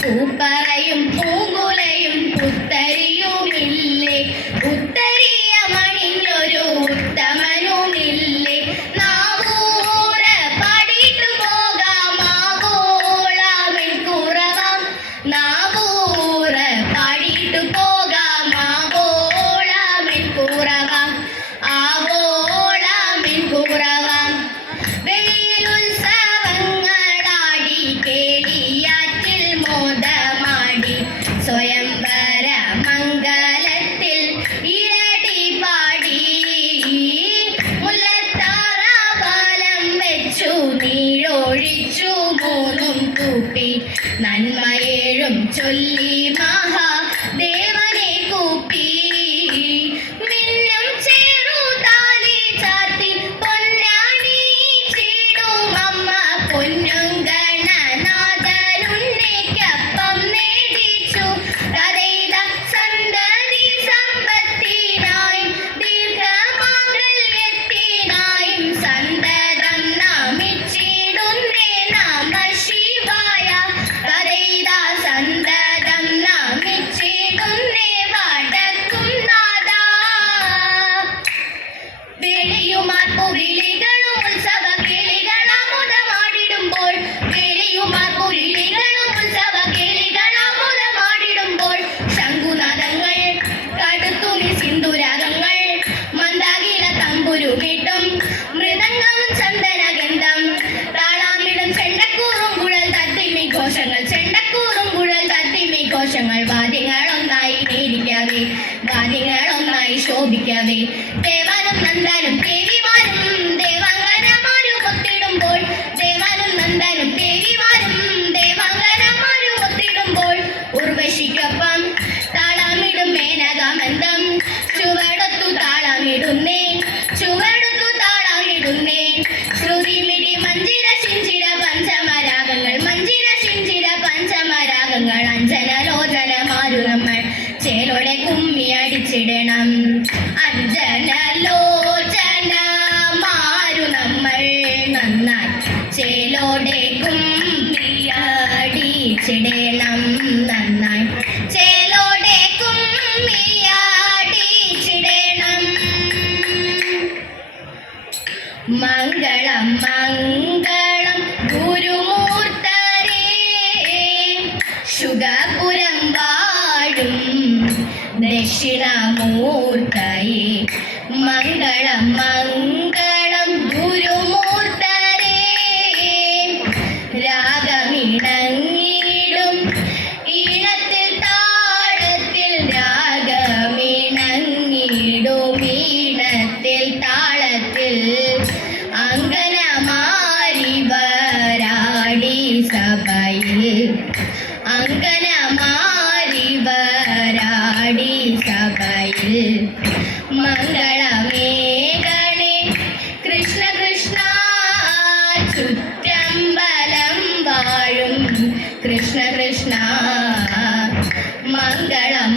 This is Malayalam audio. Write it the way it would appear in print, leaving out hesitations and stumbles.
പൂപ്പറയും പൂങ്കുലയും പുത്തരിയുമില്ലേ നാവൂറ പാടിയിട്ടു പോകാം ആവോളമെൻ കുറവാം ആവോളമെൻ കുറവാം. വെളിയിൽ ഉത്സവങ്ങളാടി കേളിയാറ്റിൽ മോദമാടി സ്വയംവര മംഗലത്തിൽ ഇരടി പാടി മുല്ലത്താറാകാലം വെച്ചു നീഴൊഴിച്ചു മൂന്നും കൂപ്പി നന്മയേഴും ചൊല്ലി മഹാദേവനെ കൂപ്പി. മിന്നും ചേറുതാലി ചാർത്തി പൊന്നാണി ചീടും അമ്മ പൊന്നും ഗണനാഥനുണ്ണിക്കൊപ്പം നേദിച്ചു തതൈത സന്തതി സമ്പത്തിനായും ദീർഘമാംഗല്യത്തിനായും സന്തതം നമിച്ചിടുന്നേ നമഃ ശിവായ തതൈത സന്തതം നമിച്ചിടുന്നേ വടക്കും നാഥാ. വെളിയുമാർപ്പുവിളികളും ഉത്സവ കേളികളാമുദമാടിടുമ്പോൾ വെളിയുമാർപ്പുവിളികളും ഉത്സവ കേളികളാമുദമാടിടുമ്പോൾ ശംഖുനാദങ്ങൾ കടുത്തുനി സിന്ദൂരാഗങ്ങൾ മന്ദാകില തമ്പുരുമീട്ടും മൃദംഗവും ചന്ദനഗന്ധം താളാമിടും ചെണ്ടക്കൂറും കുഴൽ തത്തിമി ഘോഷങ്ങൾ ചെണ്ടക്കൂറും കുഴൽ തത്തിമി ഘോഷങ്ങൾ വാദ്യങ്ങളൊന്നായി നേരിക്കവേ വാദ്യങ്ങളൊന്നായി ശോഭിക്കവേ ദേവാനും നന്ദനും ദേവിമാരും ദേവാംഗനമാരും ഒത്തിടുമ്പോൾ ദേവാനും നന്ദനും ദേവിമാരും ദേവാംഗനമാരും ഒത്തിടുമ്പോൾ ഉർവശിക്കൊപ്പം താളമിടും മേനകാമന്ദം ചുവടൊത്തു താളമിടുന്നേ ചുവടൊത്തു താളമിടുന്നേ ശ്രുതിമിടി മഞ്ജിര ശിഞ്ചിര പഞ്ചമരാഗങ്ങൾ മഞ്ജിര ശിഞ്ചിര പഞ്ചമരാഗങ്ങൾ അഞ്ജനലോചനമാരു നമ്മൾ ചേലോടെ കുമ്മി അടിച്ചിടണം അഞ്ജനലോചനമാരു നമ്മൾ നന്നായി ചേലോടെ കുമ്മി അടിച്ചിടണം നന്നായി ചേലോടെ കുമ്മി അടിച്ചിടണം. മംഗളം മംഗളം ഗുരുമൂർത്തരേ ശുഗപുരം വാഴും ദക്ഷിണമൂർത്തയേ മംഗളം മംഗളം ഗുരുമൂർത്തരേ രാഗമിണങ്ങിടും ഈണത്തിൽ താളത്തിൽ രാഗമിണങ്ങിടും ഈണത്തിൽ താളത്തിൽ അങ്കനമാരി വരാടി സഭയിൽ അങ്കനമാരി വരാടി സഭയിൽ മംഗളമേകണേ കൃഷ്ണ കൃഷ്ണ ചുറ്റമ്പലം വാഴും കൃഷ്ണ കൃഷ്ണ മംഗളം